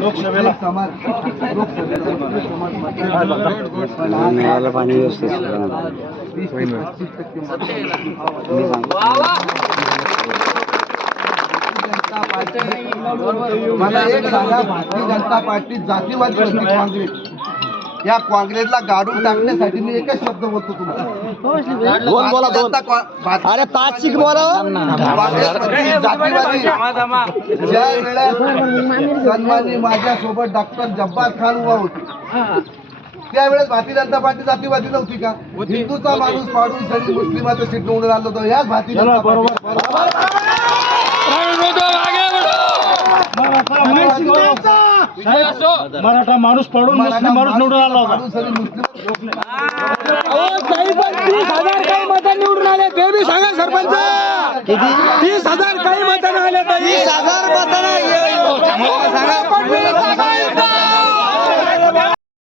लोकसभेला मिळालं पाणी व्यवस्थित मला एक सांगा, भारतीय जनता पार्टी जातीवादी होती काँग्रेस, या काँग्रेसला गाडून टाकण्यासाठी मी एकच शब्द बोलतो तुम्हाला, अरे 5 शिक बोला जातीवादी ज्या वेळेला सन्माननीय माझ्यासोबत डॉक्टर जब्बार खान उभा होते त्यावेळेस भारतीय जनता पार्टी जातीवादी नव्हती का? हिंदूचा माणूस पाडून सगळी मुस्लिमाचं सीट निवडून आलो होतो याच भारतीय जनता पार्टी. मराठा माणूस पडून मुस्लिम माणूस निवडून आला होता. 30,000 काही मतं निवडून आले ते बी सांगा सरपंच. 30,000 काही मतं आले 30,000 मतं